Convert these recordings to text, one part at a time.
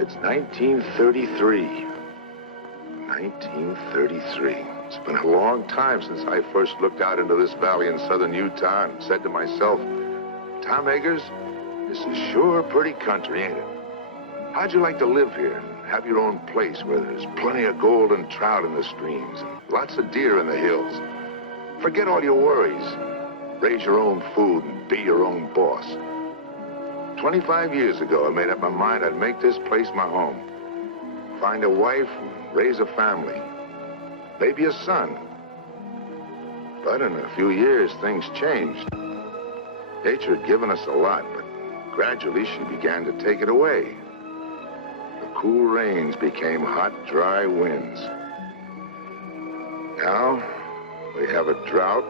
It's 1933. 1933. It's been a long time since I first looked out into this valley in southern Utah and said to myself, Tom Edgars, this is sure pretty country, ain't it? How'd you like to live here and have your own place where there's plenty of gold and trout in the streams and lots of deer in the hills? Forget all your worries. Raise your own food and be your own boss. 25 years ago, I made up my mind I'd make this place my home. Find a wife and raise a family. Maybe a son. But in a few years, things changed. Nature had given us a lot, but gradually she began to take it away. The cool rains became hot, dry winds. Now, we have a drought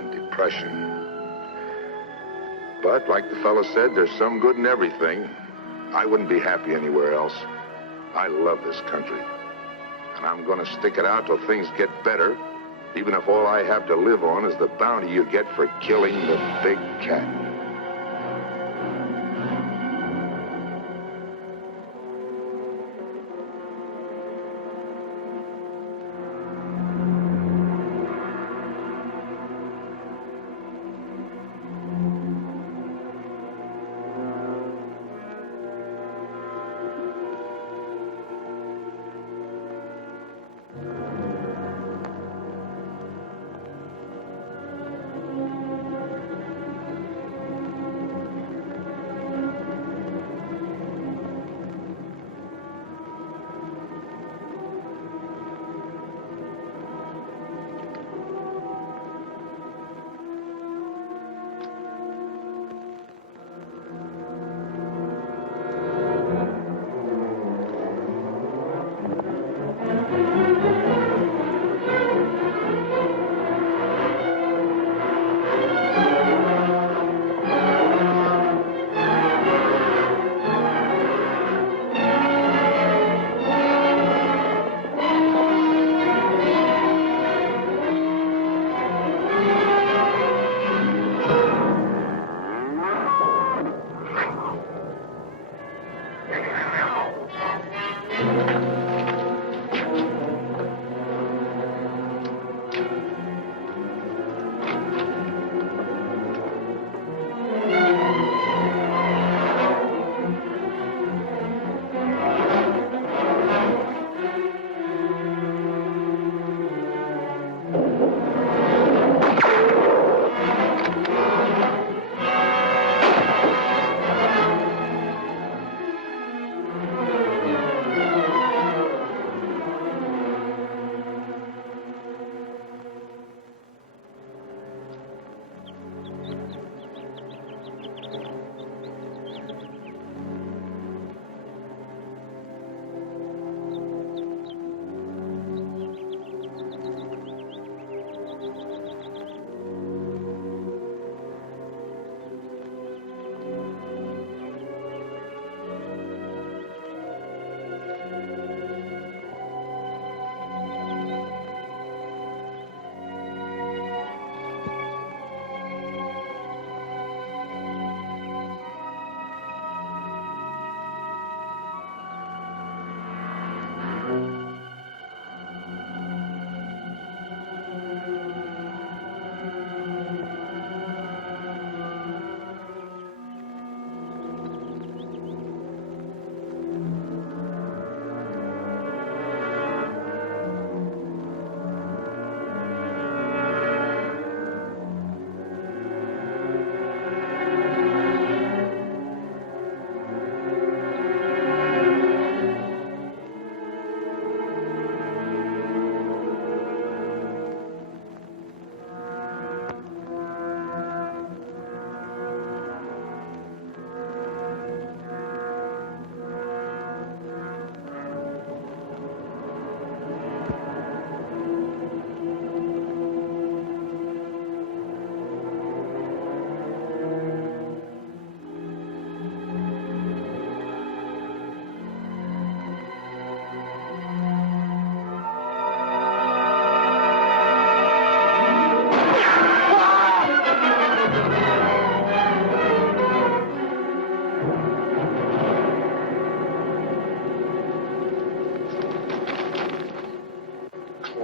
and depression. But, like the fellow said, there's some good in everything. I wouldn't be happy anywhere else. I love this country. And I'm gonna stick it out till things get better, even if all I have to live on is the bounty you get for killing the big cat.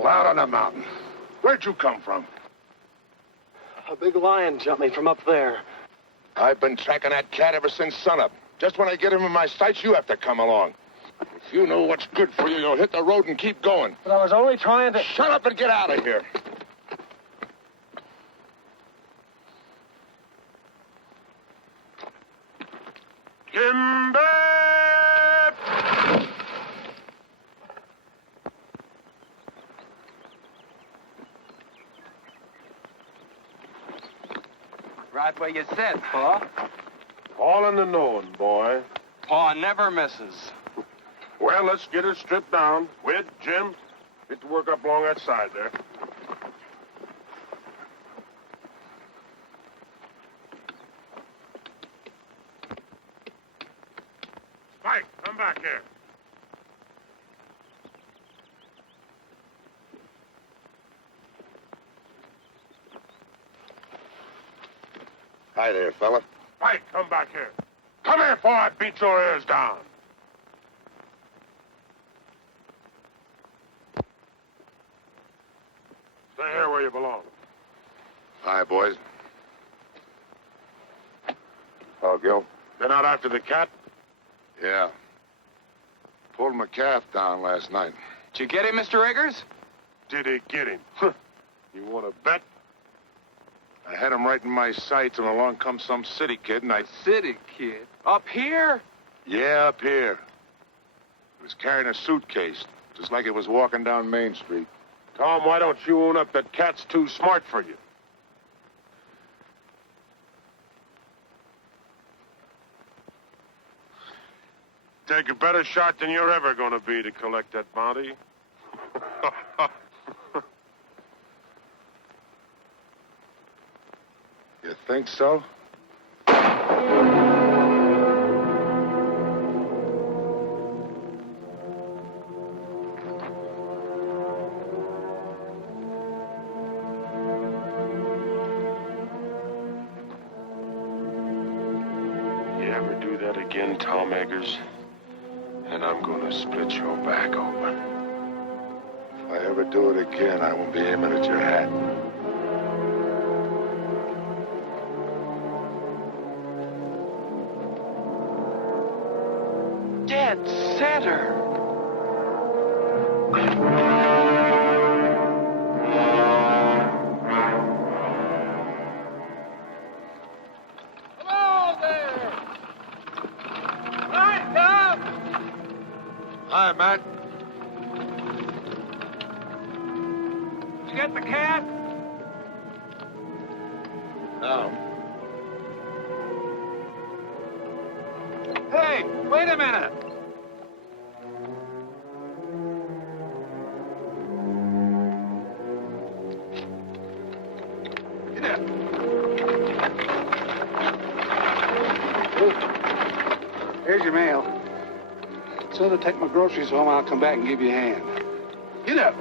people out on the mountain. Where'd you come from? A big lion jumped me from up there. I've been tracking that cat ever since sunup. Just when I get him in my sights, you have to come along. If you know what's good for you, you'll hit the road and keep going. But I was only trying to... Shut up and get out of here. Kimber! Right where you said, Pa. All in the knowing, boy. Pa never misses. Well, let's get her stripped down. Whit, Jim, get to work up along that side there. Spike, come back here. Hi there, fella. Spike, come back here. Come here before I beat your ears down. Stay here where you belong. Hi, boys. Oh, Gil? Been out after the cat? Yeah. Pulled my calf down last night. Did you get him, Mr. Edgars? Did he get him? You want to bet? I had him right in my sights, and along comes some city kid, and I... City kid? Up here? Yeah, up here. He was carrying a suitcase, just like it was walking down Main Street. Tom, why don't you own up that cat's too smart for you? Take a better shot than you're ever going to be to collect that bounty. You think so? You ever do that again, Tom Edgars, and I'm gonna split your back open. If I ever do it again, I won't be aiming at your hat. Dead center. Hello there! Hi, Tom! Hi, Matt. Did you get the cat? No. Hey, wait a minute! Here's your mail. So to take my groceries home, I'll come back and give you a hand. Get up.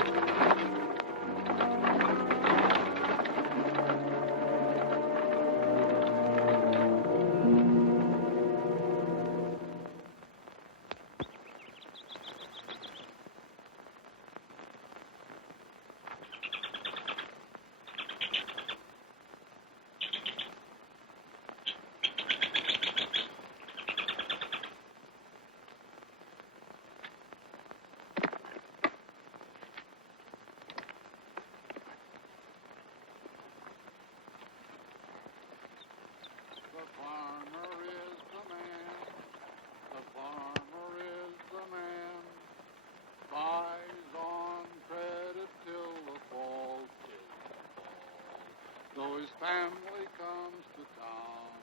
Family comes to town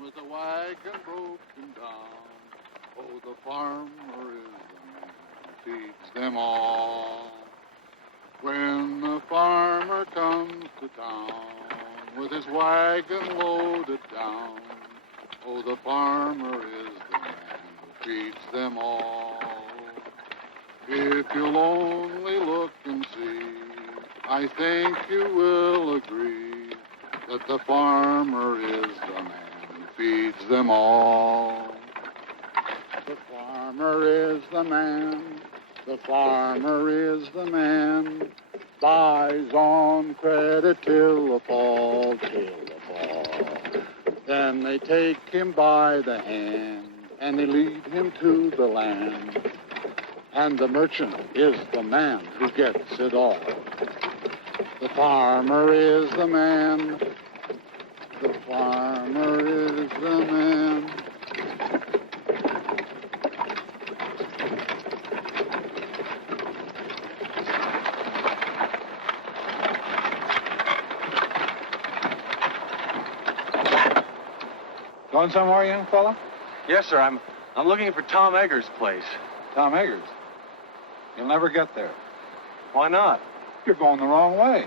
with a wagon broken down. Oh, the farmer is the man who feeds them all. When the farmer comes to town with his wagon loaded down, oh, the farmer is the man who feeds them all. If you'll only look and see, I think you will agree that the farmer is the man who feeds them all. The farmer is the man, the farmer is the man buys on credit till the fall, till the fall. Then they take him by the hand, and they lead him to the land. And the merchant is the man who gets it all. The farmer is the man. The farmer is the man. Going somewhere, young fella? Yes, sir. I'm looking for Tom Edgars' place. Tom Edgars. You'll never get there. Why not? You're going the wrong way.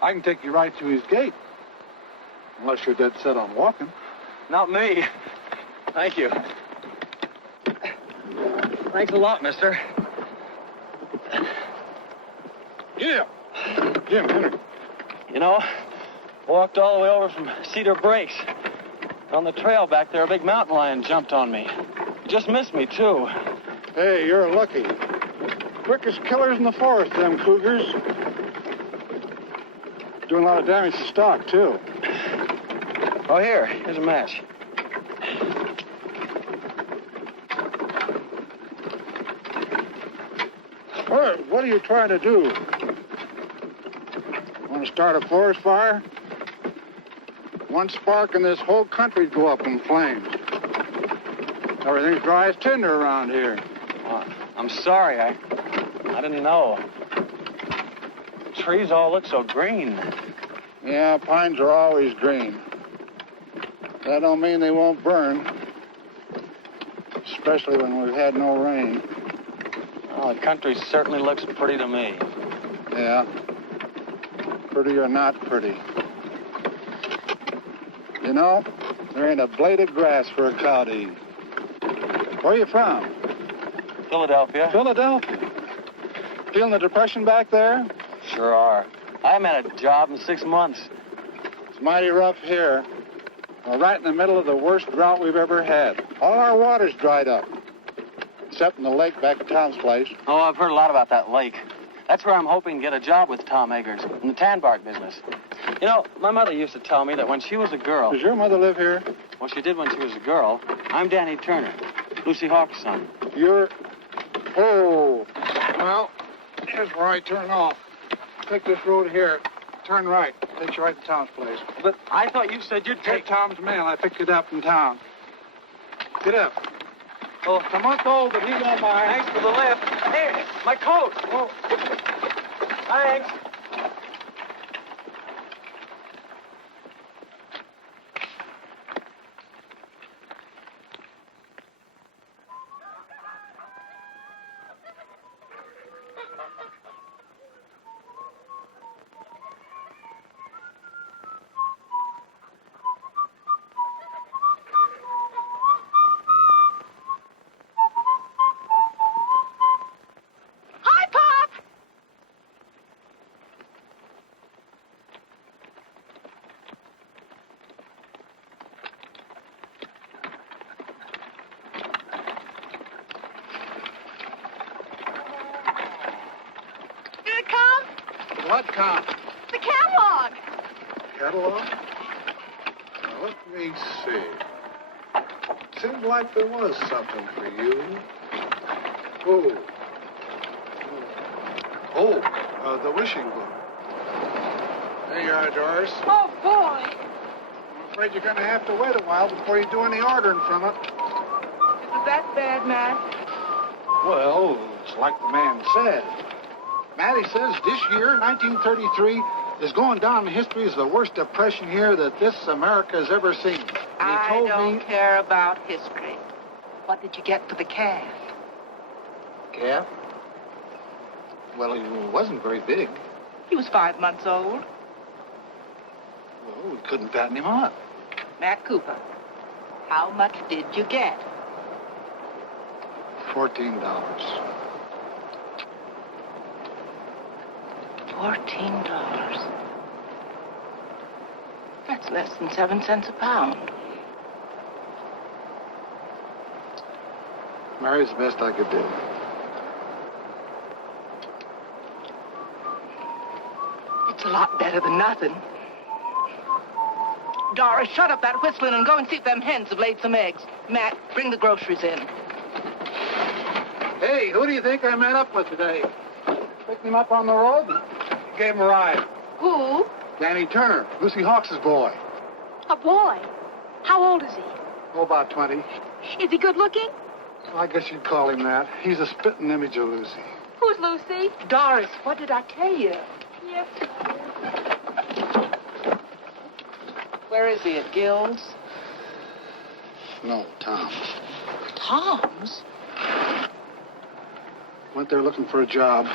I can take you right to his gate. Unless you're dead set on walking. Not me. Thank you. Thanks a lot, mister. Jim, Henry. You know, walked all the way over from Cedar Breaks. On the trail back there, a big mountain lion jumped on me. He just missed me, too. Hey, you're lucky. Quickest killers in the forest, them cougars. Doing a lot of damage to stock, too. Oh, here's a match. What are you trying to do? Want to start a forest fire? One spark and this whole country'd go up in flames. Everything's dry as tinder around here. Well, I'm sorry. I didn't know. The trees all look so green. Yeah, pines are always green. That don't mean they won't burn. Especially when we've had no rain. Oh, the country certainly looks pretty to me. Yeah. Pretty or not pretty. You know, there ain't a blade of grass for a cow to eat. Where are you from? Philadelphia. Philadelphia. Feeling the depression back there? Sure are. I haven't had a job in 6 months. It's mighty rough here. We're right in the middle of the worst drought we've ever had. All our water's dried up. Except in the lake back at Tom's place. Oh, I've heard a lot about that lake. That's where I'm hoping to get a job with Tom Edgars in the tan bark business. You know, my mother used to tell me that when she was a girl... Does your mother live here? Well, she did when she was a girl. I'm Danny Turner, Lucy Hawk's son. You're... Oh. Well, here's where I turn off. Take this road here. Turn right. Takes you right to Tom's place. But I thought you said you'd Take take... Tom's mail. I picked it up in town. Get up. Oh, It's a month old, but he won't mind. thanks for the lift. Hey, my coat. Oh. Thanks. What count? The catalog. Catalog? Now, let me see. Seemed like there was something for you. The wishing book. There you are, Doris. Oh, boy. I'm afraid you're going to have to wait a while before you do any ordering from it. Is it that bad, Matt? Well, it's like the man said. Matty says this year, 1933, is going down in history as the worst depression year that this America has ever seen. And I he told don't me... care about history. What did you get for the calf? Calf? Well, he wasn't very big. He was 5 months old. Well, we couldn't fatten him up. Matt Cooper, how much did you get? $14. $14. That's less than 7 cents a pound. Mary's the best I could do. a lot better than nothing. Doris, shut up that whistling and go and see if them hens have laid some eggs. Matt, bring the groceries in. Hey, who do you think I met up with today? Picked him up on the road and gave him a ride. Who? Danny Turner, Lucy Hawks' boy. A boy. How old is he? Oh, about 20. Is he good looking? Well, I guess you'd call him that. He's a spitting image of Lucy. Who's Lucy? Doris, what did I tell you? Yes. Where is he, at Gill's? No, Tom. Tom's? Went there looking for a job.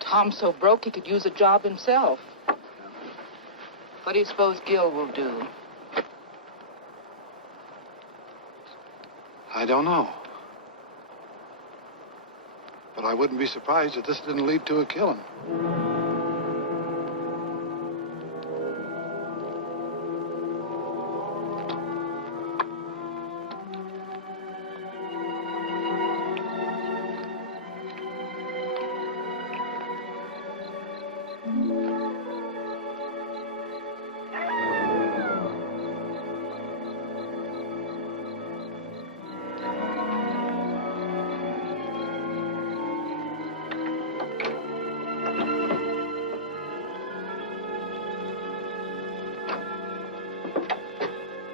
Tom's so broke he could use a job himself. What do you suppose Gill will do? I don't know. But I wouldn't be surprised if this didn't lead to a killing.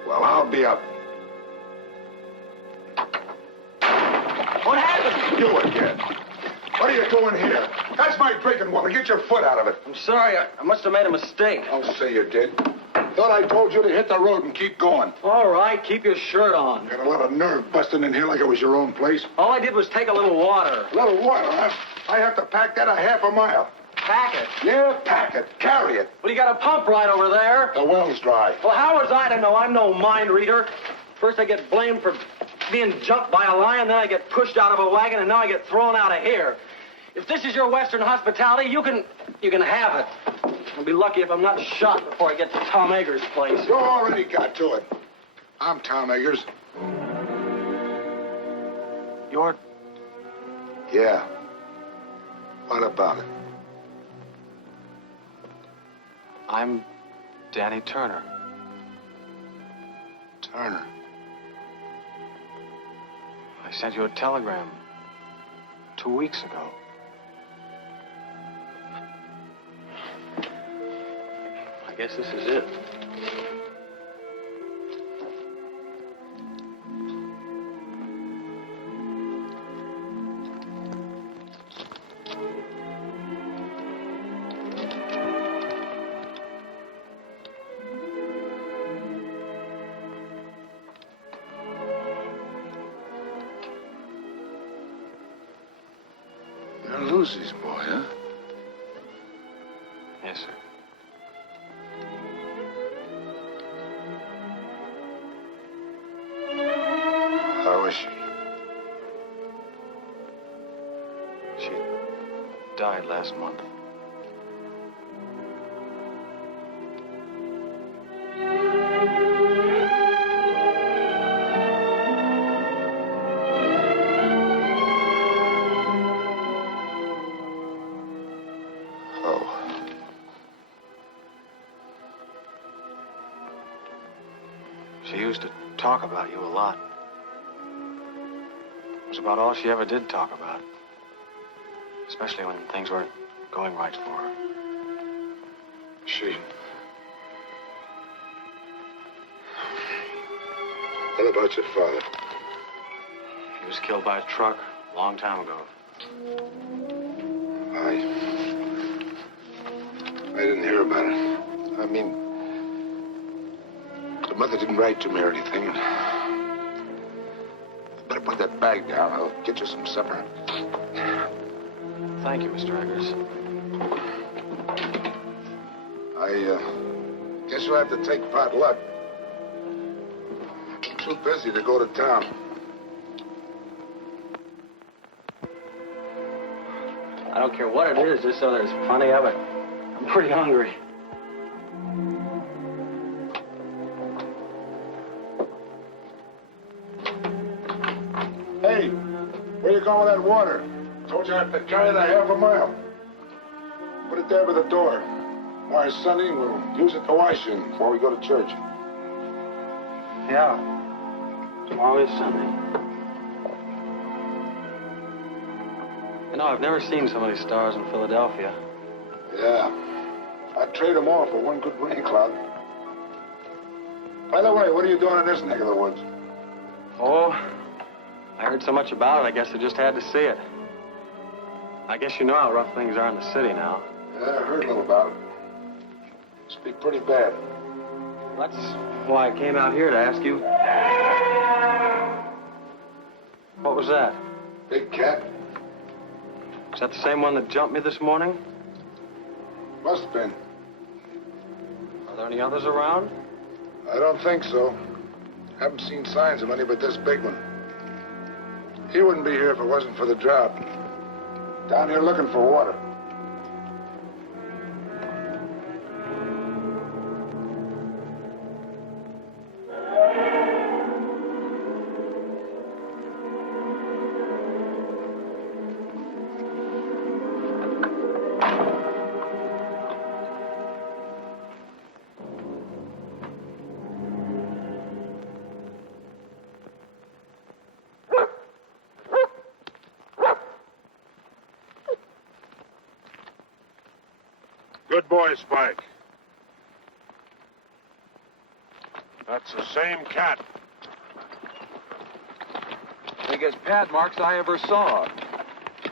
Well, I'll be up. What happened? You again. What are you doing here? That's my drinking water. Get your foot out of it. I'm sorry. I must have made a mistake. I'll say you did. Thought I told you to hit the road and keep going. All right, keep your shirt on. Got a lot of nerve busting in here like it was your own place. All I did was take a little water. A little water, huh? I have to pack that a half a mile. Pack it. Yeah, pack it. Carry it. Well, you got a pump right over there. The well's dry. Well, how was I to know? I'm no mind reader. First I get blamed for being jumped by a lion, then I get pushed out of a wagon, and now I get thrown out of here. If this is your Western hospitality, you can have it. I'll be lucky if I'm not shot before I get to Tom Edgars' place. You already got to it. I'm Tom Edgars. You're... Yeah. What about it? I'm Danny Turner. Turner. I sent you a telegram 2 weeks ago. I guess this is it. You're Lucy's boy, huh? Yes, sir. How is she? She died last month. Oh. She used to talk about you a lot. It was about all she ever did talk about. Especially when things weren't going right for her. She. What about your father? He was killed by a truck a long time ago. I didn't hear about it. I mean, the mother didn't write to me or anything. Better put that bag down. I'll get you some supper. Thank you, Mr. Edgars. I guess you'll have to take pot luck. I'm too busy to go to town. I don't care what it is, just so there's plenty of it. I'm pretty hungry. Hey, where you going with that water? Told you I have to carry that half a mile. Put it there by the door. Tomorrow's Sunday, we'll use it to wash in before we go to church. Yeah. Tomorrow is Sunday. You know, I've never seen so many stars in Philadelphia. Yeah. I'd trade them all for one good rain cloud. By the way, what are you doing in this neck of the woods? Oh, I heard so much about it, I guess I just had to see it. I guess you know how rough things are in the city now. Yeah, I heard a little about it. Must be pretty bad. That's why I came out here to ask you. What was that? Big cat? Is that the same one that jumped me this morning? Must have been. Are there any others around? I don't think so. Haven't seen signs of any but this big one. He wouldn't be here if it wasn't for the drought. Down here looking for water. Good boy, Spike. That's the same cat. Biggest pad marks I ever saw.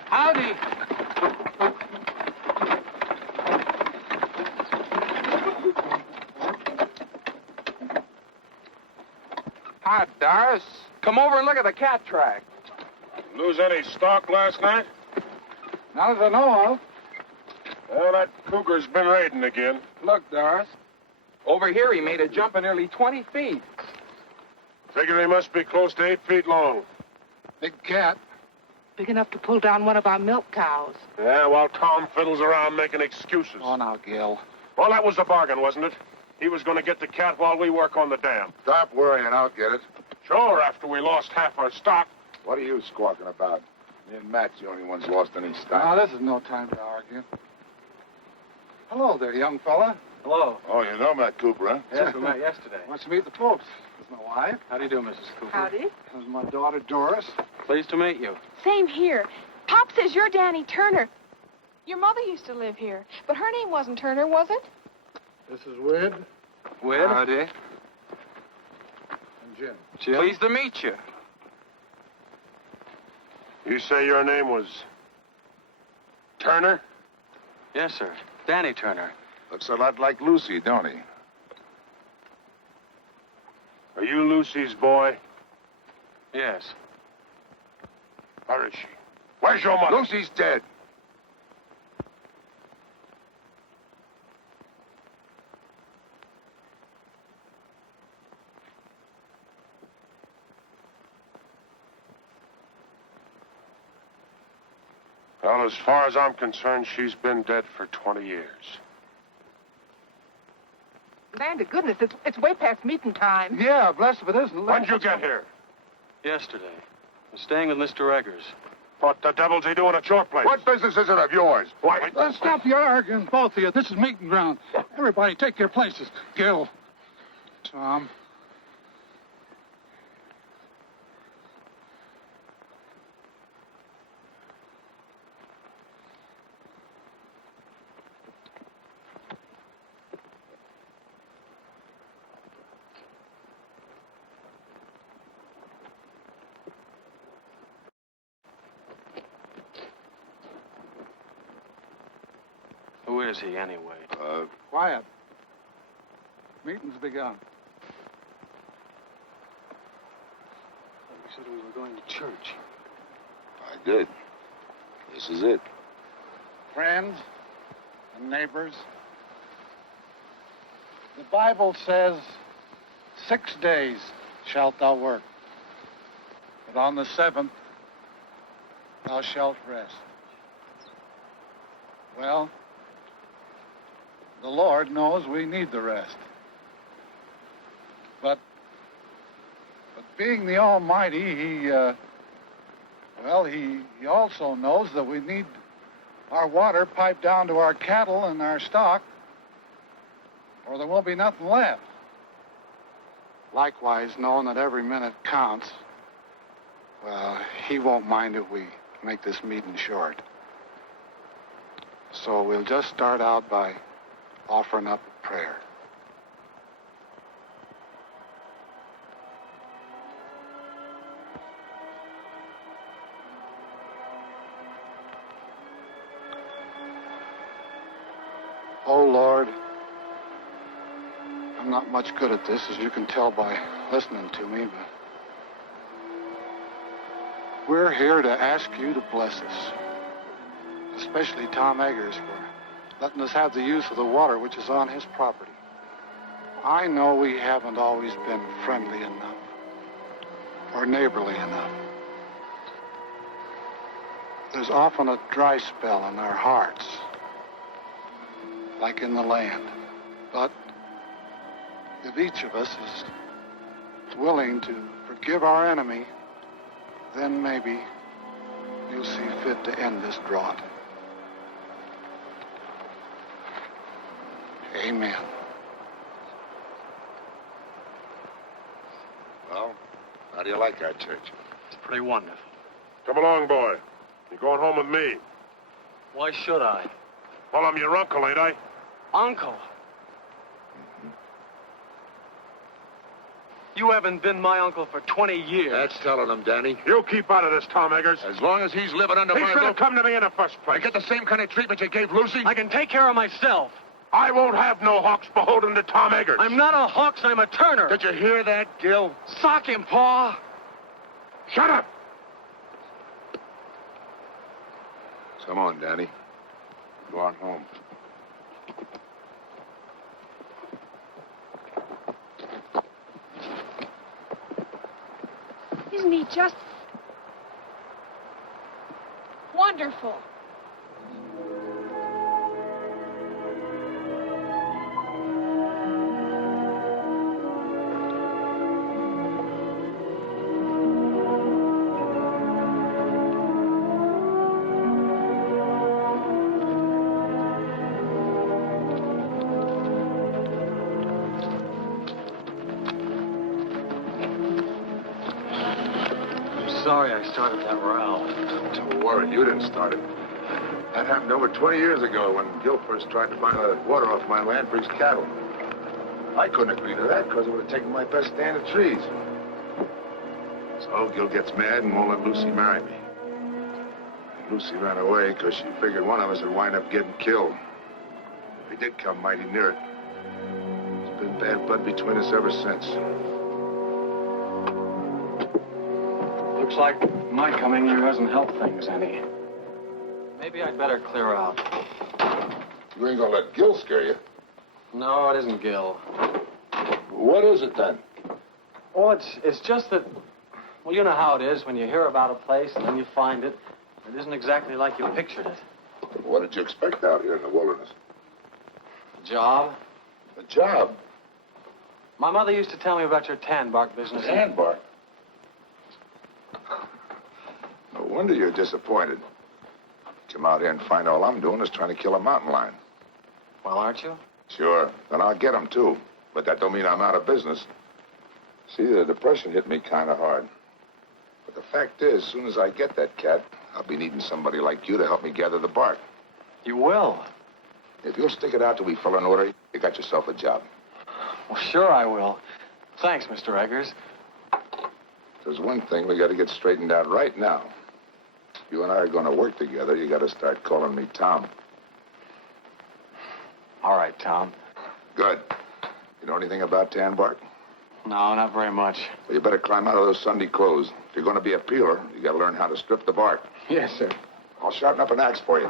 Howdy. Hi, Doris. Come over and look at the cat track. Lose any stock last night? Not as I know of. Well, that cougar's been raiding again. Look, Doris. Over here, he made a jump of nearly 20 feet. Figure he must be close to 8 feet long. Big cat. Big enough to pull down one of our milk cows. Yeah, while Tom fiddles around making excuses. Oh, now, Gil. Well, that was the bargain, wasn't it? He was going to get the cat while we work on the dam. Stop worrying, I'll get it. Sure, after we lost half our stock. What are you squawking about? Me and Matt's the only ones lost any Now, stock. this is no time to argue. Hello there, young fella. Hello. Oh, you know Matt Cooper, huh? Yes, we met yesterday. Wants to meet the folks. This is my wife. How do you do, Mrs. Cooper? Howdy. This is my daughter, Doris. Pleased to meet you. Same here. Pop says you're Danny Turner. Your mother used to live here, but her name wasn't Turner, was it? This is Wid Wid? Howdy. and Jim. Jim? Pleased to meet you. You say your name was Turner? Yes, sir. Danny Turner. Looks a lot like Lucy, don't he? Are you Lucy's boy? Yes. Where is she? Where's your mother? Lucy's dead. Well, as far as I'm concerned, she's been dead for 20 years. Land of goodness, it's way past meeting time. Yeah, bless if it isn't. When'd you get here? Yesterday. I'm staying with Mr. Edgars. What the devil's he doing at your place? What business is it of yours? Why? Let's stop your arguing, both of you. This is meeting ground. Everybody take your places. Gil. Tom. Who is he, anyway? Quiet. Meeting's begun. You said we were going to church. I did. This is it. Friends and neighbors, the Bible says, 6 days shalt thou work, but on the 7th thou shalt rest. Well, the Lord knows we need the rest. But being the Almighty, He also knows that we need our water piped down to our cattle and our stock or there won't be nothing left. Likewise, knowing that every minute counts, well, he won't mind if we make this meeting short. So we'll just start out by offering up a prayer. Oh, Lord, I'm not much good at this, as you can tell by listening to me, but we're here to ask you to bless us, especially Tom Edgars for letting us have the use of the water which is on his property. I know we haven't always been friendly enough or neighborly enough. There's often a dry spell in our hearts, like in the land. But if each of us is willing to forgive our enemy, then maybe you'll see fit to end this drought. Amen. Well, how do you like our church? It's pretty wonderful. Come along, boy. You're going home with me. Why should I? Well, I'm your uncle, ain't I? Uncle? You haven't been my uncle for 20 years. That's telling him, Danny. You keep out of this, Tom Edgars. As long as he's living under He my should have roof, come to me in the first I place. get the same kind of treatment you gave Lucy. I can take care of myself. I won't have no hawks beholden to Tom Edgars. I'm not a Hawks, I'm a Turner. Did you hear that, Gil? Sock him, Pa. Shut up! Come on, Danny. Go on home. Isn't he just wonderful? Sorry I started that row. Don't worry, you didn't start it. That happened over 20 years ago when Gil first tried to buy the water off my land for his cattle. I couldn't agree to that because it would have taken my best stand of trees. So Gil gets mad and won't let Lucy marry me. And Lucy ran away because she figured one of us would wind up getting killed. We did come mighty near it. There's been bad blood between us ever since. Looks like my coming here hasn't helped things any. Maybe I'd better clear out. You ain't gonna let Gil scare you. No, it isn't Gil. What is it then? Oh, it's just that, well, you know how it is when you hear about a place and then you find it. It isn't exactly like you pictured it. What did you expect out here in the wilderness? A job? A job? My mother used to tell me about your tan bark business. Tan bark? No wonder you're disappointed. Come out here and find all I'm doing is trying to kill a mountain lion. Well, aren't you? Sure, and I'll get him too. But that don't mean I'm out of business. See, the depression hit me kind of hard. But the fact is, as soon as I get that cat, I'll be needing somebody like you to help me gather the bark. You will? If you'll stick it out till we fill an order, you got yourself a job. Well, sure I will. Thanks, Mr. Edgars. There's one thing we got to get straightened out right now. If you and I are going to work together, you got to start calling me Tom. All right, Tom. Good. You know anything about tan bark? No, not very much. Well, you better climb out of those Sunday clothes. If you're going to be a peeler, you got to learn how to strip the bark. Yes, sir. I'll sharpen up an axe for you.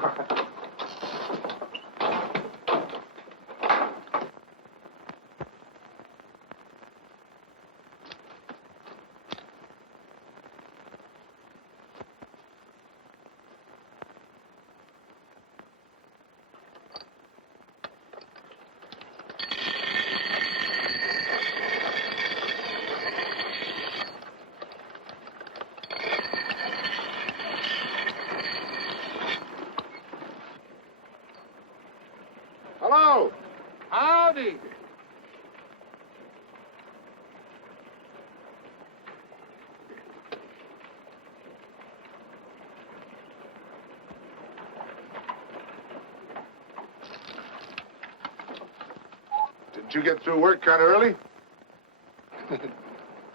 you get through work kind of early?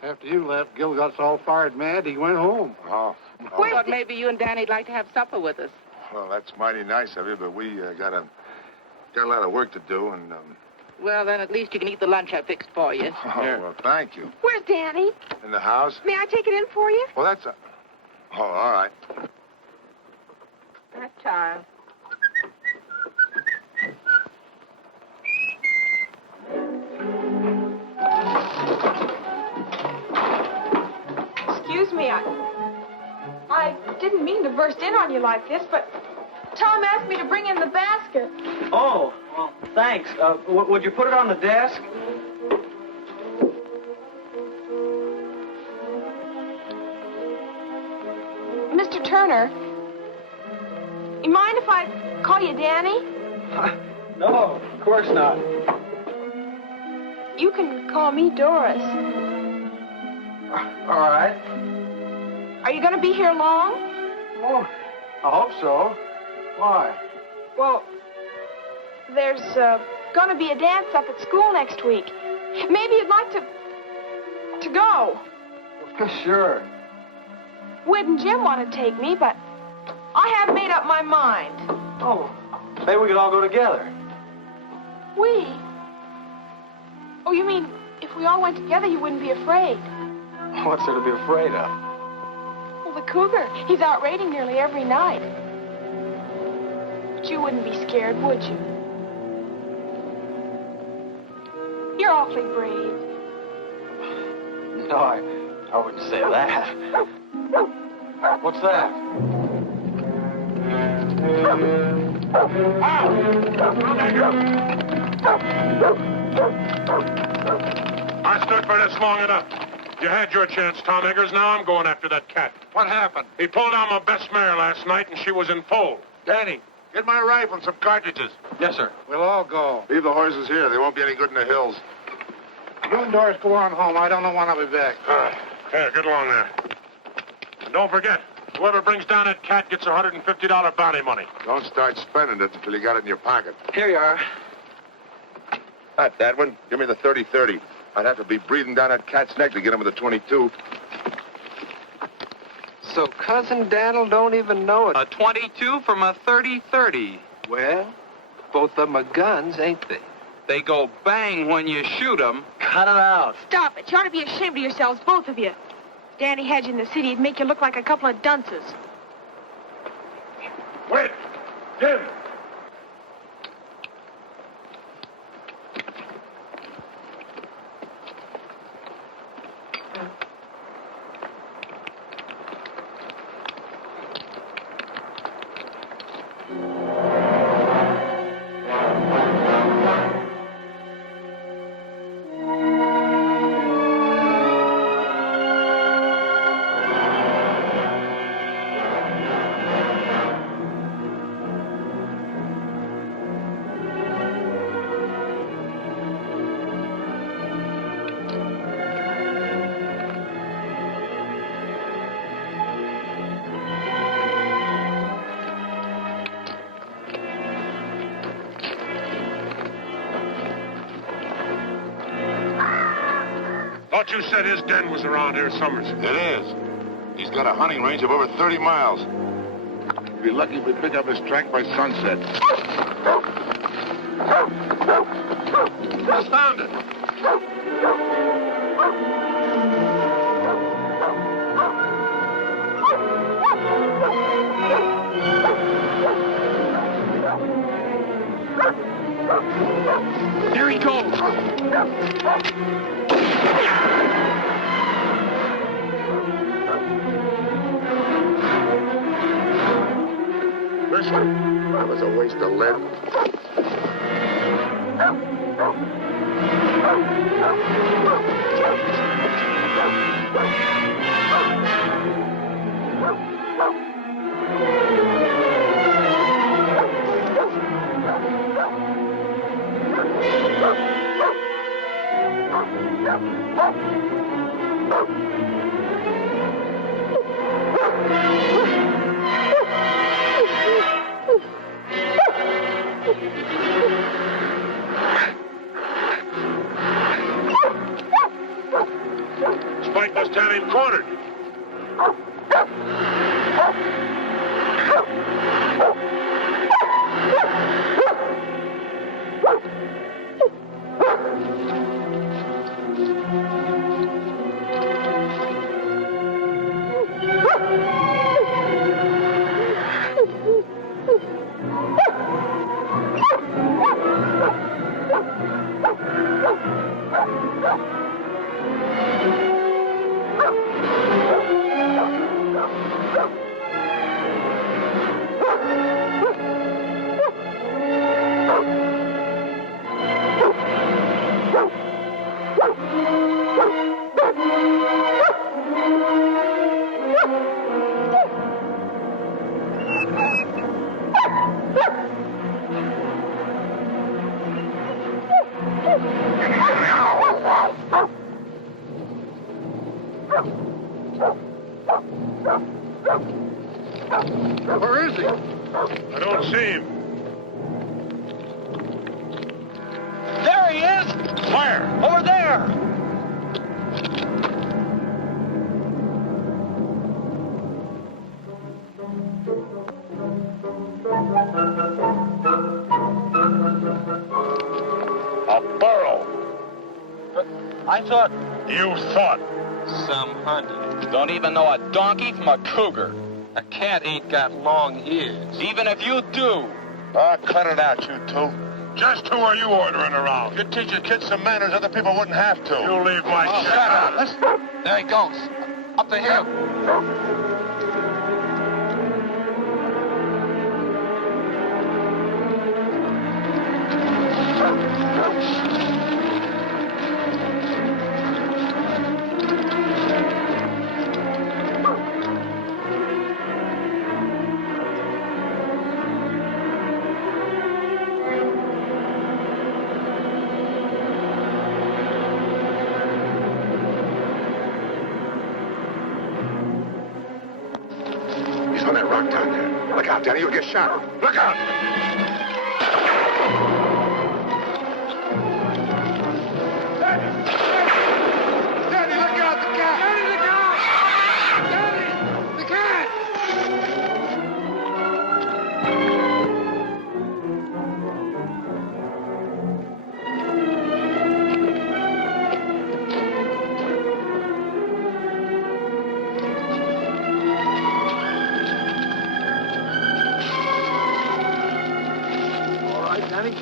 After you left, Gil got so all fired mad, he went home. Oh. I thought maybe you and Danny'd like to have supper with us. Well, that's mighty nice of you, but we got a lot of work to do, and Well, then at least you can eat the lunch I fixed for you. Oh, well, thank you. Where's Danny? In the house? May I take it in for you? Well, that's Oh, all right. That time. Excuse me, I didn't mean to burst in on you like this, but Tom asked me to bring in the basket. Oh, well, thanks. Would you put it on the desk? Mr. Turner, you mind if I call you Danny? No, of course not. You can call me Doris. All right. Are you going to be here long? Oh, I hope so. Why? Well, there's going to be a dance up at school next week. Maybe you'd like to go. Sure. Wade and Jim want to take me, but I haven't made up my mind. Oh, maybe we could all go together. We? Oh, you mean if we all went together, you wouldn't be afraid? What's there to be afraid of? Well, the cougar, he's out raiding nearly every night. But you wouldn't be scared, would you? You're awfully brave. No, I wouldn't say that. What's that? I stood for this long enough. You had your chance, Tom Edgars. Now I'm going after that cat. What happened? He pulled down my best mare last night, and she was in foal. Danny, get my rifle and some cartridges. Yes, sir. We'll all go. Leave the horses here. They won't be any good in the hills. You and Doris go on home. I don't know when I'll be back. Here, get along there. And don't forget, whoever brings down that cat gets $150 bounty money. Don't start spending it until you got it in your pocket. Here you are. Not that one. Give me the 30-30. I'd have to be breathing down that cat's neck to get him with a 22. So Cousin Daniel don't even know it. A 22 from a 30-30. Well, both of them are guns, ain't they? They go bang when you shoot them. Cut it out. Stop it. You ought to be ashamed of yourselves, both of you. Danny had you in the city. It'd make you look like a couple of dunces. Wait! Jim! Thought you said his den was around here, Summers. It is. He's got a hunting range of over 30 miles. We'll be lucky if we pick up his track by sunset. Found it. There he goes. Listen, that was a waste of lead. got him cornered. Where is he? I don't see him. There he is! Where? Over there! A burro. But I thought... You thought. Some hunting. Don't even know a donkey from a cougar. A cat ain't got long ears. Even if you do. Ah, cut it out, you two. Just who are you ordering around? You teach your kids some manners other people wouldn't have to. You leave my shit out of it. There he goes. Up the hill. He's on that rock down there. Look out, Danny, you'll get shot. Look out! Danny, look out! The cat! Danny, look out! Danny! The cat! All right, Danny.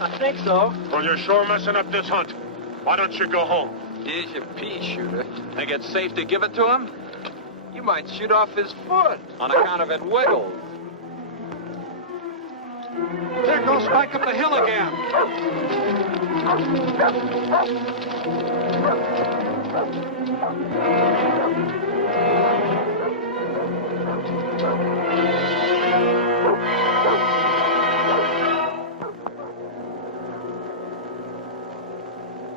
I think so. Well, you're sure messing up this hunt. Why don't you go home? Here's your pea shooter. Think it's safe to give it to him? You might shoot off his foot on account of it wiggles. There goes Spike up the hill again.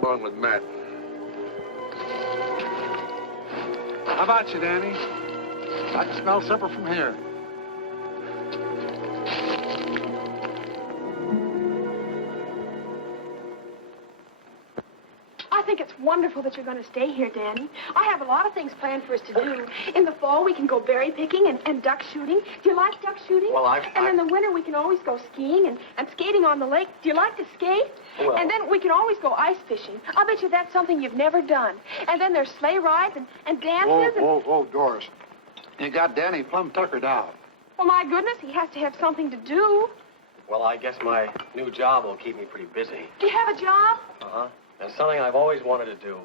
Along with Matt. How about you, Danny? I can smell supper from here. I think it's wonderful that you're going to stay here, Danny. I have a lot of things planned for us to do. In the fall, we can go berry picking and duck shooting. Do you like duck shooting? Well, And in the winter, we can always go skiing and skating on the lake. Do you like to skate? Well- And then we can always go ice fishing. I'll bet you that's something you've never done. And then there's sleigh rides and dances. Whoa, Doris. You got Danny plumb tuckered out. Well, my goodness, he has to have something to do. Well, I guess my new job will keep me pretty busy. Do you have a job? Uh-huh. It's something I've always wanted to do.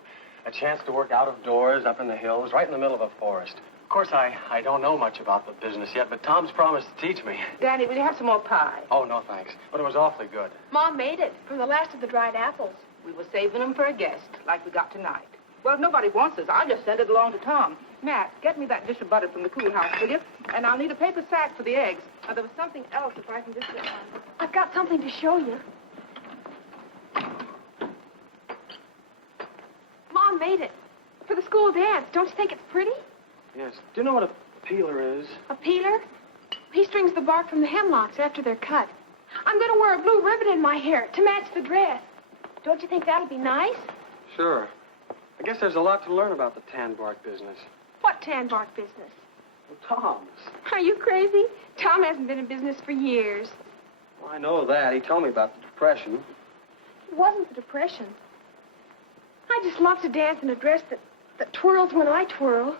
A chance to work out of doors, up in the hills, right in the middle of a forest. Of course, I don't know much about the business yet, but Tom's promised to teach me. Danny, will you have some more pie? Oh, no, thanks. But it was awfully good. Mom made it from the last of the dried apples. We were saving them for a guest, like we got tonight. Well, if nobody wants us, I'll just send it along to Tom. Matt, get me that dish of butter from the cool house, will you? And I'll need a paper sack for the eggs. Now, there was something else if I can just get one. I've got something to show you. Mom made it for the school dance. Don't you think it's pretty? Yes. Do you know what a peeler is? A peeler? He strings the bark from the hemlocks after they're cut. I'm going to wear a blue ribbon in my hair to match the dress. Don't you think that'll be nice? Sure. I guess there's a lot to learn about the tan bark business. What tan bark business? Well, Tom's. Are you crazy? Tom hasn't been in business for years. Well, I know that. He told me about the Depression. It wasn't the Depression. I just love to dance in a dress that twirls when I twirl.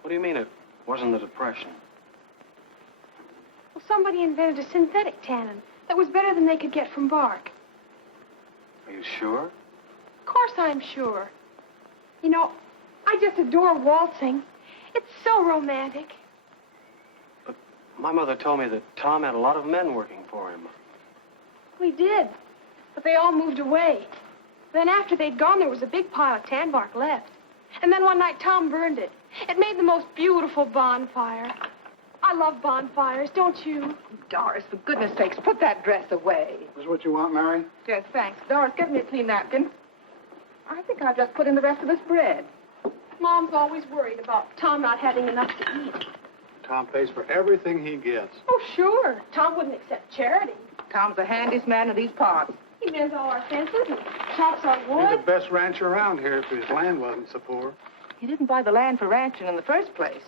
What do you mean it wasn't the Depression? Well, somebody invented a synthetic tannin that was better than they could get from bark. Are you sure? Of course I'm sure. You know, I just adore waltzing. It's so romantic. But my mother told me that Tom had a lot of men working for him. We did, but they all moved away. Then after they'd gone, there was a big pile of tan bark left. And then one night, Tom burned it. It made the most beautiful bonfire. I love bonfires, don't you? Doris, for goodness sakes, put that dress away. Is this what you want, Mary? Yes, thanks. Doris, get me a clean napkin. I think I'll just put in the rest of this bread. Mom's always worried about Tom not having enough to eat. Tom pays for everything he gets. Oh, sure. Tom wouldn't accept charity. Tom's the handiest man in these parts. He mends all our fences and chops our He's wood. the best rancher around here if his land wasn't so poor. He didn't buy the land for ranching in the first place.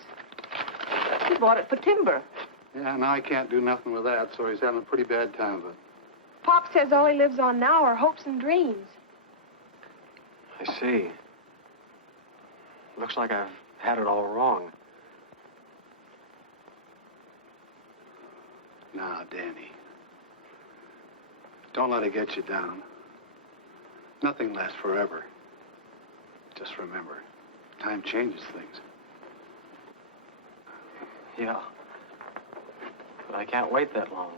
He bought it for timber. Yeah, now I can't do nothing with that, so he's having a pretty bad time of it. Pop says all he lives on now are hopes and dreams. I see. Looks like I've had it all wrong. Now, Danny, don't let it get you down. Nothing lasts forever. Just remember, time changes things. Yeah. But I can't wait that long.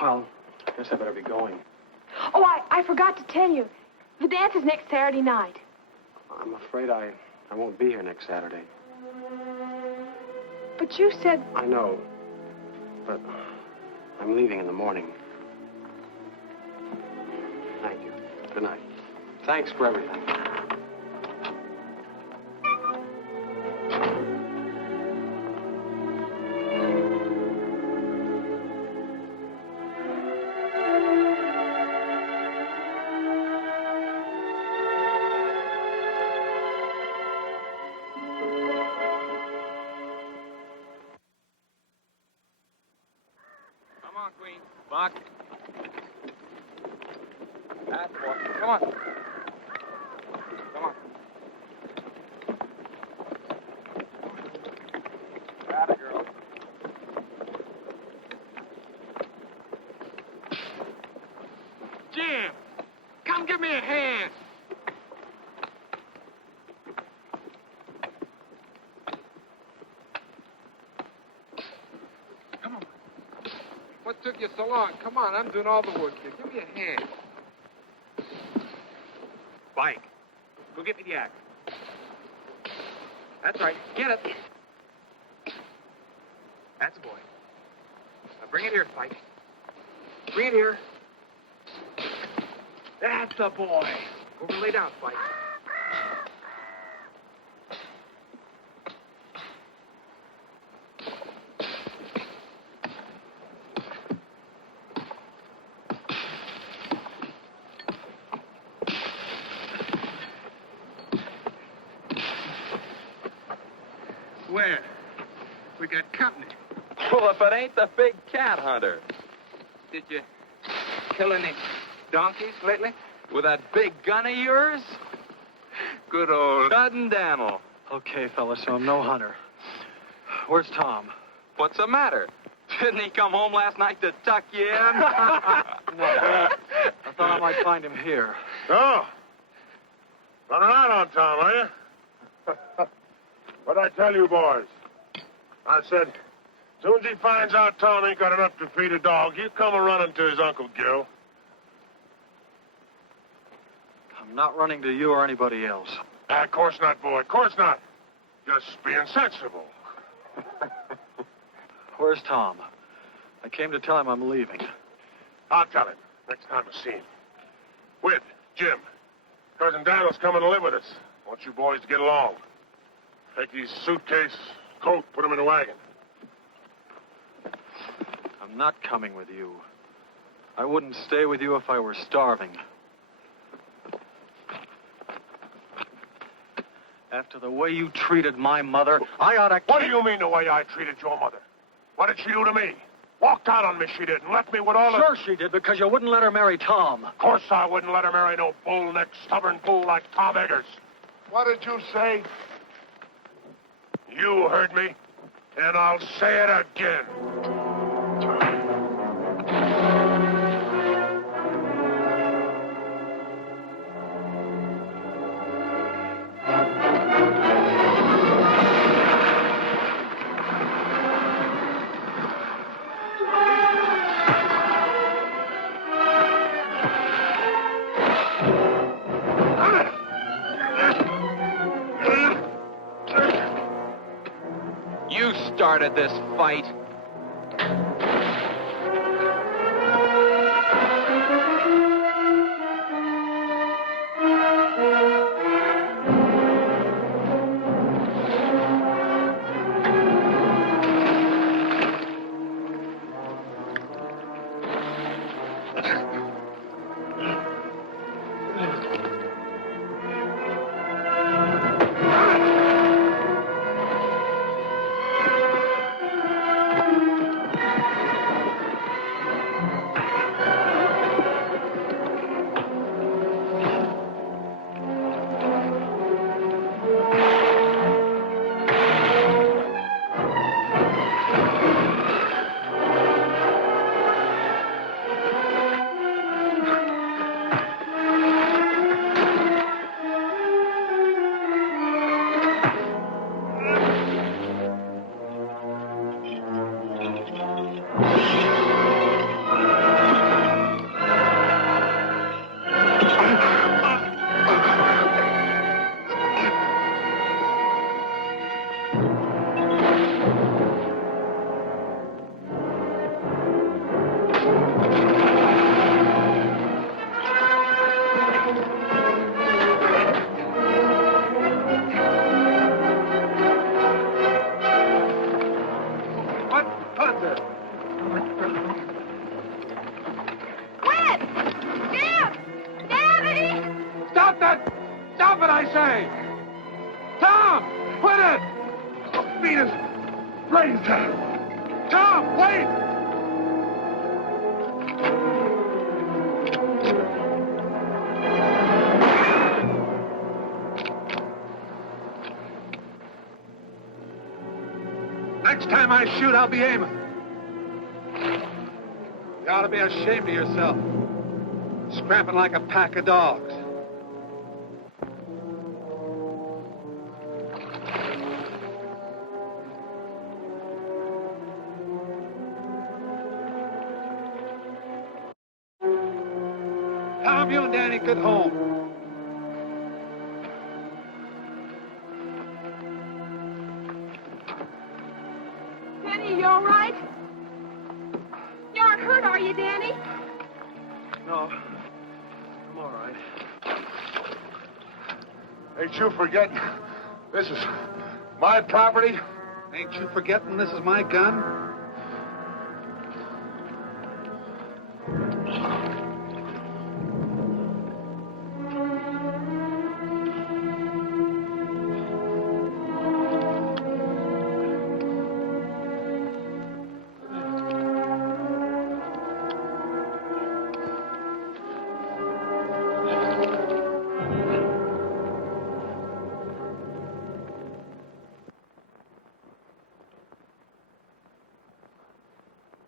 Well, I guess I better be going. Oh, I forgot to tell you. The dance is next Saturday night. I'm afraid I won't be here next Saturday. But you said... I know. But I'm leaving in the morning. Thank you. Good night. Thanks for everything. Come on, Queen. Buck. That boy. Come on. Come on. Grab it, girl. Jim, come give me a hand. Come on. What took you so long? Come on, I'm doing all the work here. Give me a hand. Spike, go get me the axe. That's right. Get it. That's a boy. Now bring it here, Spike. Bring it here. That's a boy. Go lay down, Spike. Where? We got company. Well, if it ain't the big cat hunter. Did you kill any donkeys lately? With that big gun of yours? Good old Dud and Daniel. Okay, fellas, so I'm no hunter. Where's Tom? What's the matter? Didn't he come home last night to tuck you in? No. I thought I might find him here. Oh. Running out on Tom, are you? What'd I tell you, boys? I said, as soon as he finds out Tom ain't got enough to feed a dog, he'll come a-running to his Uncle Gil. I'm not running to you or anybody else. Of course not, boy. Of course not. Just being sensible. Where's Tom? I came to tell him I'm leaving. I'll tell him next time I see him. Whit, Jim, Cousin Daniel's coming to live with us. I want you boys to get along. Take his suitcase, coat, put him in the wagon. I'm not coming with you. I wouldn't stay with you if I were starving. After the way you treated my mother, I ought to... What do you mean the way I treated your mother? What did she do to me? Walked out on me, she did, and left me with all Sure she did, because you wouldn't let her marry Tom. Of course I wouldn't let her marry no bull-necked, stubborn fool like Tom Edgars. What did you say? You heard me, and I'll say it again. You started this fight. Tom, wait! Next time I shoot, I'll be aiming. You ought to be ashamed of yourself. Scrapping like a pack of dogs. Tom, you and Danny, get home. Danny, you all right? You aren't hurt, are you, Danny? No, I'm all right. Ain't you forgetting? This is my property. Ain't you forgetting this is my gun?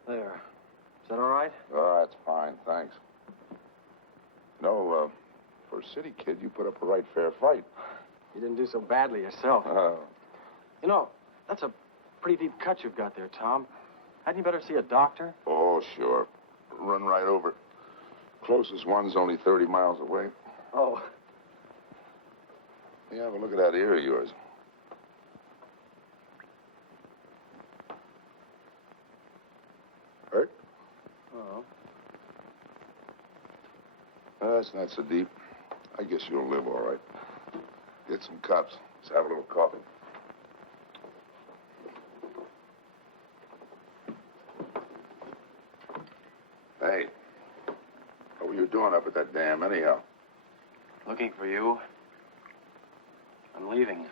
There. Is that all right? Oh, that's fine, thanks. No, for a city kid, you put up a right fair fight. You didn't do so badly yourself. You know, that's a pretty deep cut you've got there, Tom. Hadn't you better see a doctor? Oh, sure. Run right over it. Closest one's only 30 miles away. Oh. Yeah, have a look at that ear of yours. Hurt? Oh. That's not so deep. I guess you'll live all right. Get some cups. Let's have a little coffee. Hey, what were you doing up at that dam anyhow? Looking for you. I I'm leaving.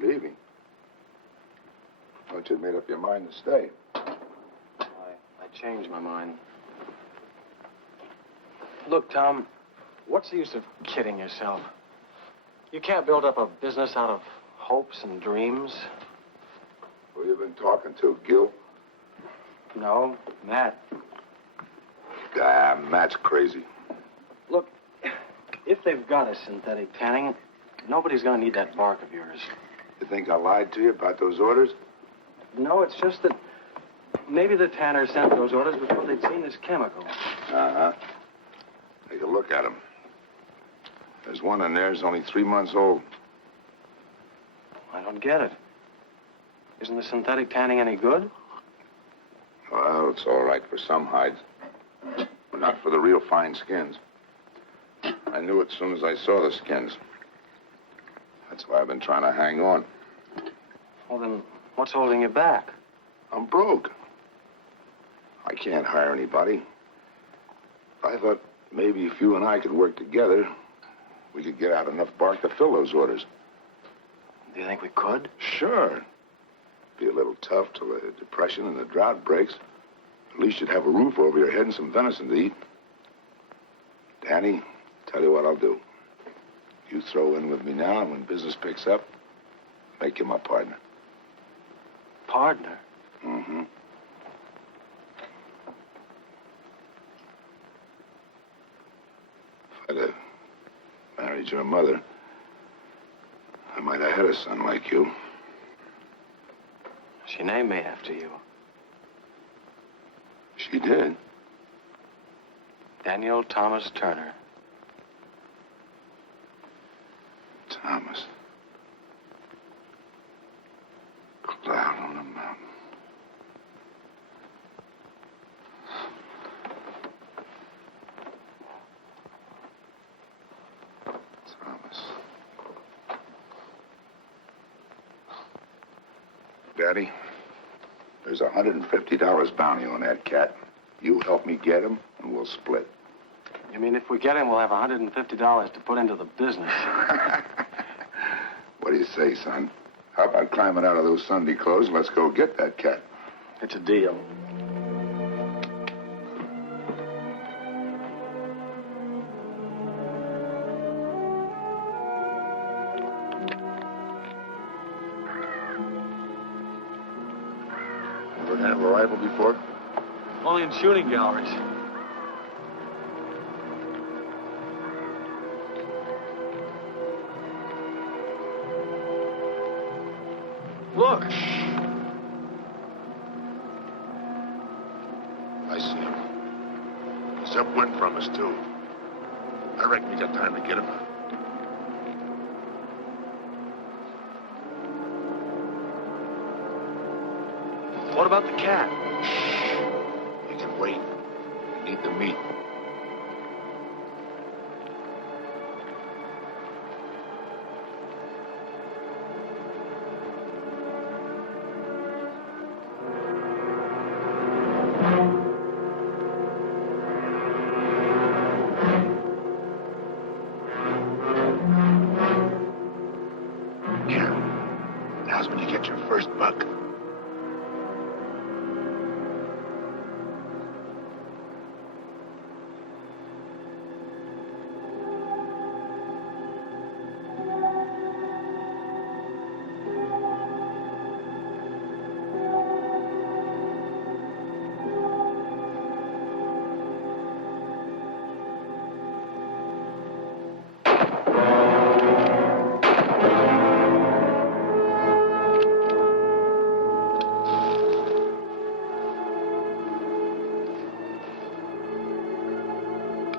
Leaving? I thought you'd made up your mind to stay. I changed my mind. Look, Tom, what's the use of kidding yourself? You can't build up a business out of hopes and dreams. Who you been talking to, Gil? No, Matt. Ah, Matt's crazy. Look, if they've got a synthetic tanning, nobody's gonna need that bark of yours. You think I lied to you about those orders? No, it's just that maybe the tanner sent those orders before they'd seen this chemical. Uh-huh. Take a look at them. There's one in there who's only 3 months old. I don't get it. Isn't the synthetic tanning any good? Well, it's all right for some hides, but not for the real fine skins. I knew it as soon as I saw the skins. That's why I've been trying to hang on. Well, then, what's holding you back? I'm broke. I can't hire anybody. I thought maybe if you and I could work together, we could get out enough bark to fill those orders. Do you think we could? Sure. Be a little tough till the depression and the drought breaks. At least you'd have a roof over your head and some venison to eat. Danny, tell you what I'll do. You throw in with me now, and when business picks up, make you my partner. Partner? Mm-hmm. If I'd have married your mother, I might have had a son like you. She named me after you. She did. Daniel Thomas Turner. Thomas. Cloud on the mountain. Thomas. Daddy, there's $150 bounty on that cat. You help me get him, and we'll split. You mean if we get him, we'll have $150 to put into the business? What do you say, son? How about climbing out of those Sunday clothes and let's go get that cat? It's a deal. Ever have a rifle before? Only in shooting galleries. Look. I see him. He's upwind from us, too. I reckon we got time to get him. What about the cat? You can wait. We need the meat. Now's when you get your first buck.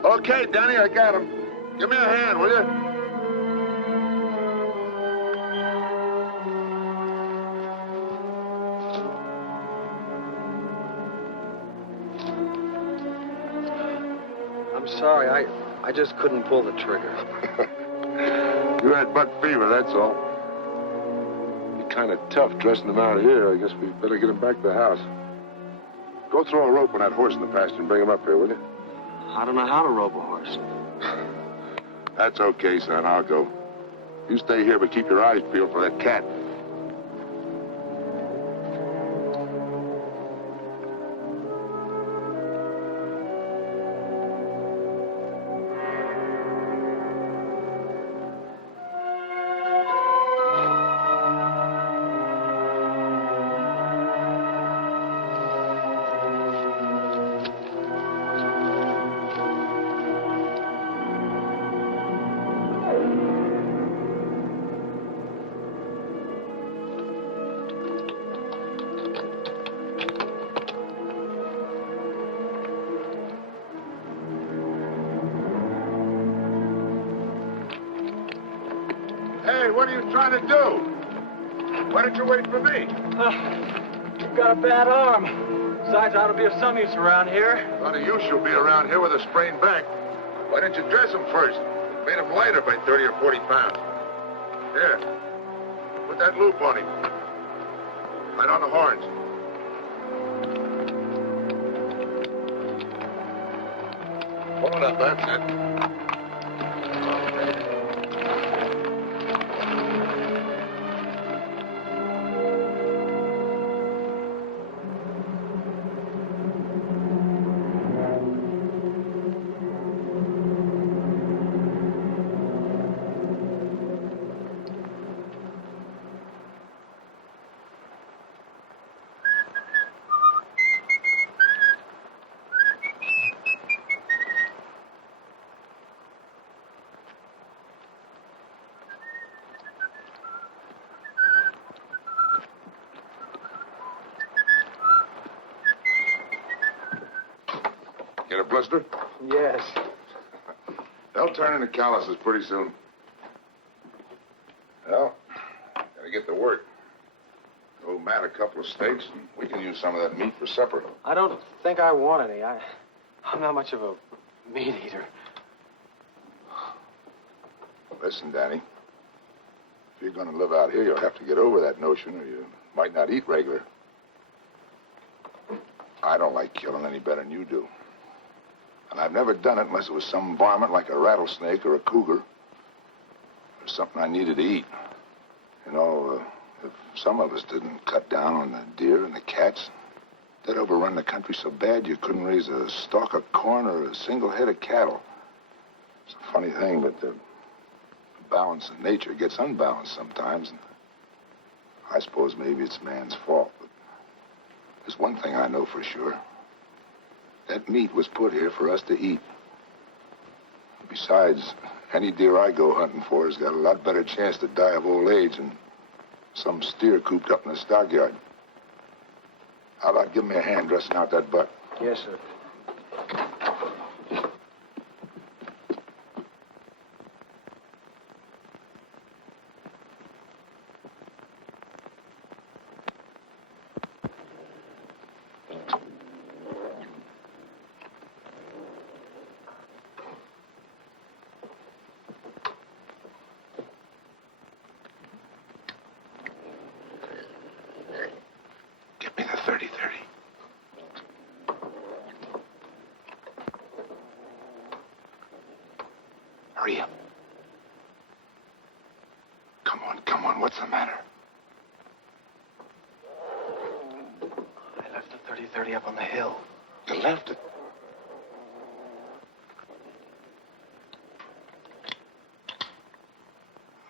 Okay, Danny, I got him. Give me a hand, will you? I'm sorry, I just couldn't pull the trigger. You had buck fever, that's all. You're kind of tough dressing him out of here. I guess we better get him back to the house. Go throw a rope on that horse in the pasture and bring him up here, will you? I don't know how to rope a horse. That's okay, son. I'll go. You stay here, but keep your eyes peeled for that cat. Hey, what are you trying to do? Why didn't you wait for me? You've got a bad arm. Besides, I ought to be of some use around here. A lot of use you'll be around here with a sprained back. Why didn't you dress him first? Made him lighter by 30 or 40 pounds. Here, put that loop on him. Right on the horns. Pull it up, that's it. Get a blister? Yes. They'll turn into calluses pretty soon. Well, gotta get to work. Go mat a couple of steaks, and we can use some of that meat for supper. I don't think I want any. I'm not much of a meat eater. Listen, Danny. If you're gonna live out here, you'll have to get over that notion, or you might not eat regular. I don't like killing any better than you do. And I've never done it unless it was some varmint like a rattlesnake or a cougar. Or something I needed to eat. You know, if some of us didn't cut down on the deer and the cats, they'd overrun the country so bad you couldn't raise a stalk of corn or a single head of cattle. It's a funny thing, but the balance of nature gets unbalanced sometimes. And I suppose maybe it's man's fault, but there's one thing I know for sure. That meat was put here for us to eat. Besides, any deer I go hunting for has got a lot better chance to die of old age than some steer cooped up in a stockyard. How about giving me a hand dressing out that butt? Yes, sir. Give me the 30-30. Hurry up. Come on, what's the matter? I left the 30-30 up on the hill. You left it.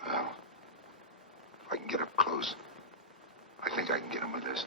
Well, if I can get up close, I think I can get him with this.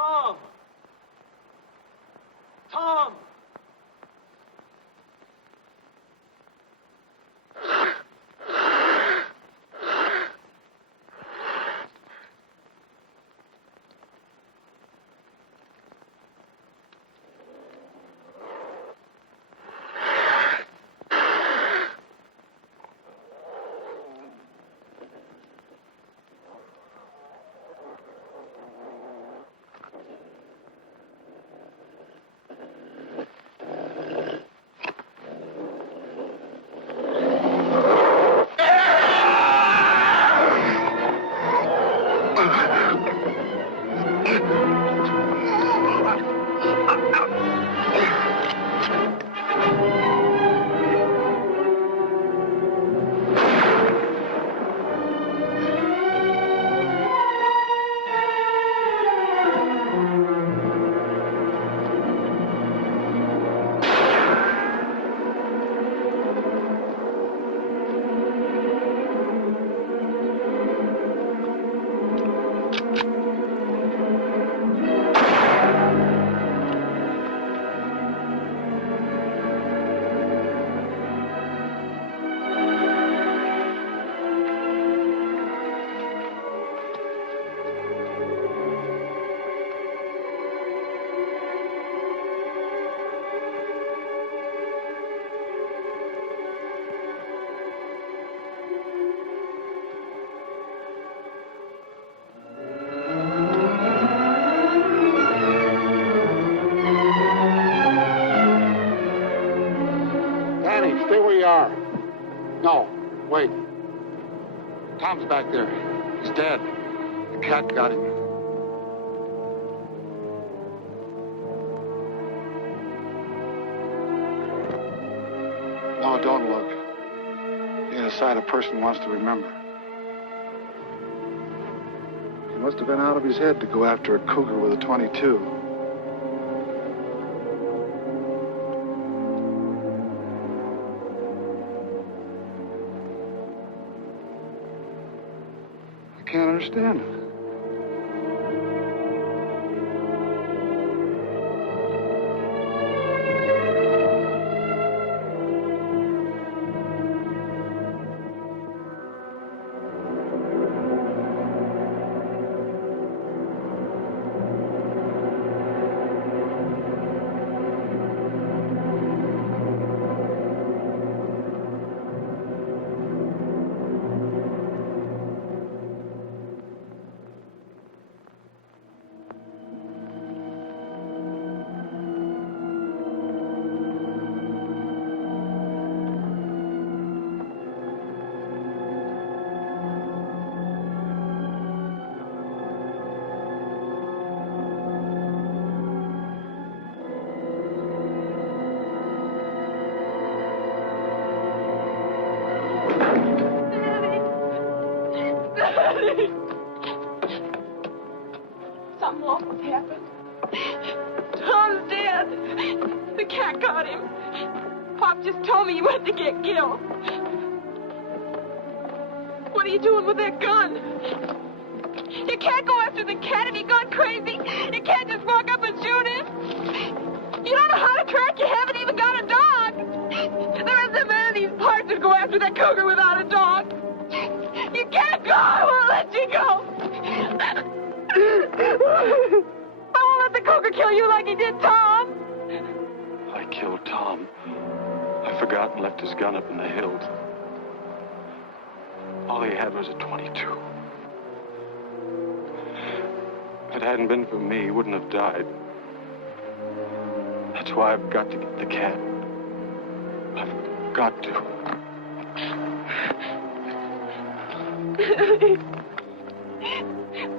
Tom! Tom! Stay where you are. No, wait. Tom's back there. He's dead. The cat got him. No, don't look. He had a sight a person wants to remember. He must have been out of his head to go after a cougar with a .22. I can't understand it. Something awful's happened. Tom's dead. The cat got him. Pop just told me he went to get Gil. What are you doing with that gun? You can't go after the cat if he's gone crazy. You can't just walk up and shoot him. You don't know how to track. You haven't even got a dog. There isn't many of these parts that go after that cougar without a dog. You can't go. I won't let you go. I won't let the cougar kill you like he did Tom. I killed Tom. I forgot and left his gun up in the hills. All he had was a .22. If it hadn't been for me, he wouldn't have died. That's why I've got to get the cat. I've got to.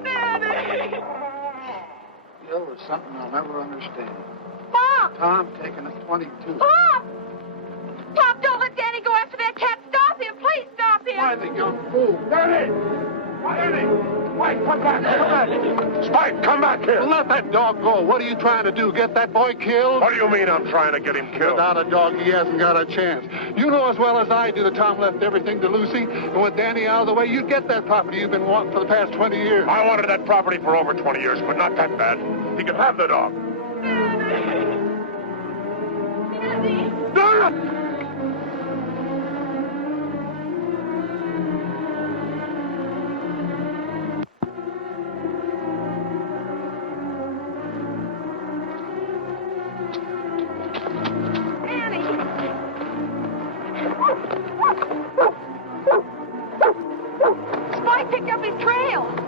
Daddy! Gil, there's something I'll never understand. Pop! Tom taking a .22. Pop! Pop, don't let Danny go after that cat. Stop him. Please stop him. Why, the young fool? Danny! Danny! Spike, come back! Come back! Spike, come back here! Well, let that dog go. What are you trying to do? Get that boy killed? What do you mean I'm trying to get him killed? Without a dog, he hasn't got a chance. You know as well as I do that Tom left everything to Lucy, and with Danny out of the way, you'd get that property you've been wanting for the past 20 years. I wanted that property for over 20 years, but not that bad. He can have the dog. Spike picked up his trail.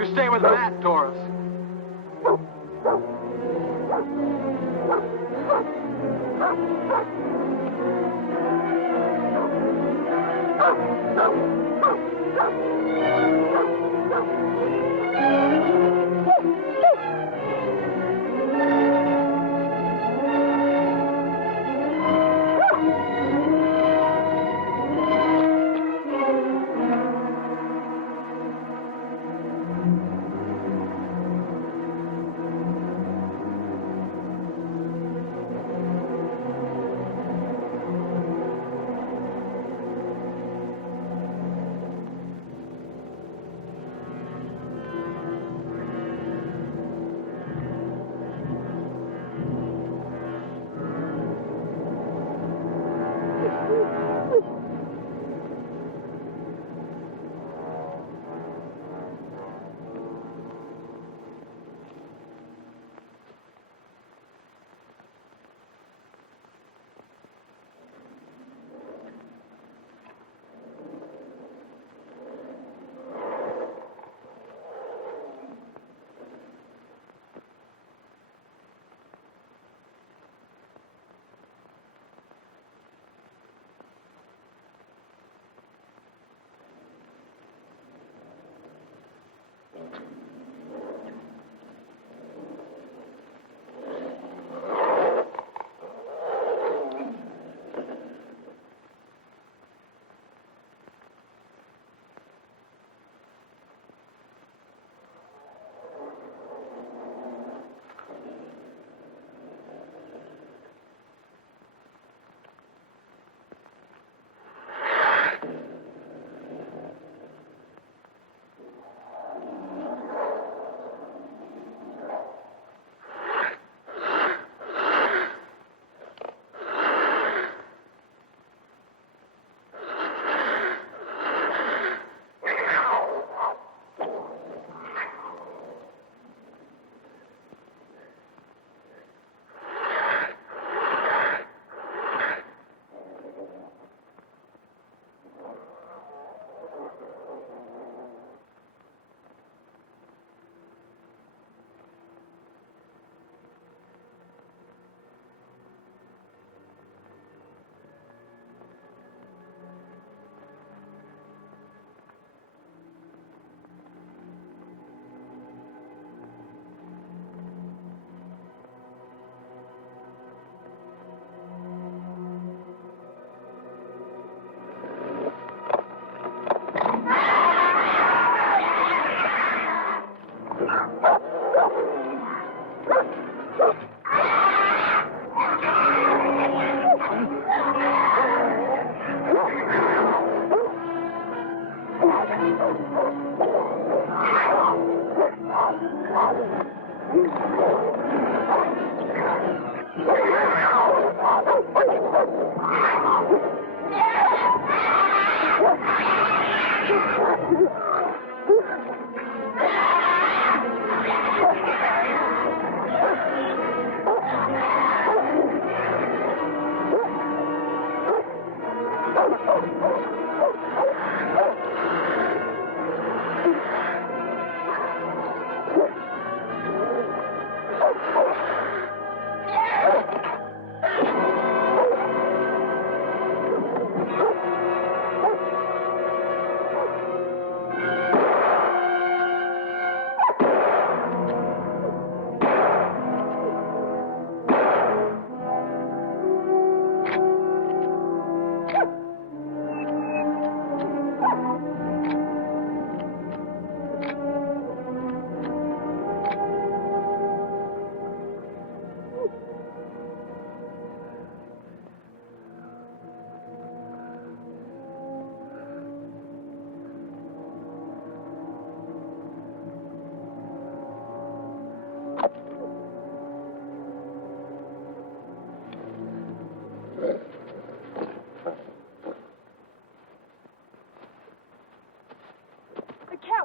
You stay with Matt, Doris.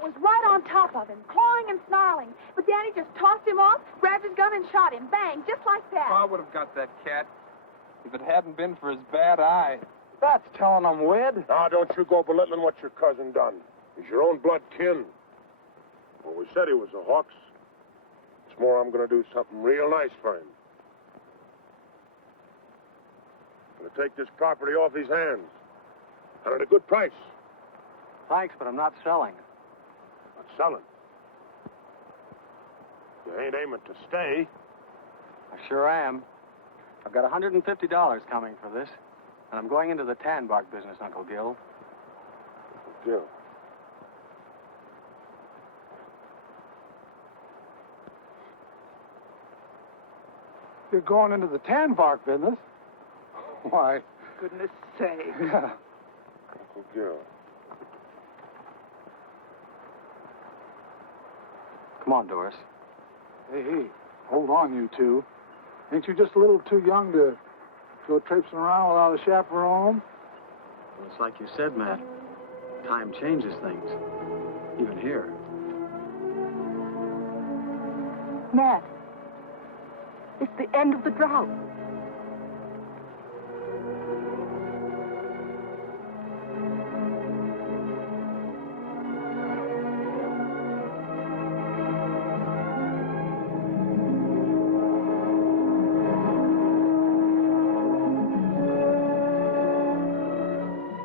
Was right on top of him, clawing and snarling. But Daddy just tossed him off, grabbed his gun, and shot him. Bang, just like that. I would have got that cat if it hadn't been for his bad eye. That's telling him, Wed. Now, don't you go belittling what your cousin done. He's your own blood kin. Well, we said he was a Hawks. It's more, I'm going to do something real nice for him. I'm going to take this property off his hands. And at a good price. Thanks, but I'm not selling. Not selling. You ain't aiming to stay. I sure am. I've got $150 coming for this, and I'm going into the tan bark business, Uncle Gil. Gil. You're going into the tan bark business? Why? Goodness sake. Yeah. Uncle Gil. Come on, Doris. Hey, hold on, you two. Ain't you just a little too young to go traipsing around without a chaperone? Well, it's like you said, Matt. Time changes things. Even here. Matt, it's the end of the drought.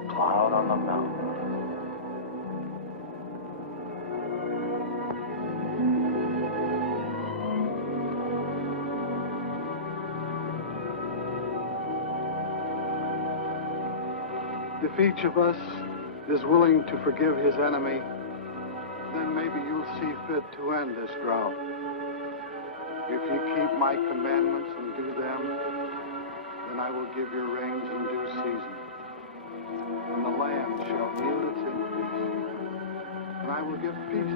Cloud on the mountain. If each of us is willing to forgive his enemy, then maybe you'll see fit to end this drought. If you keep my commandments and do them, then I will give your rains in due season, and the land shall yield its increase, and I will give peace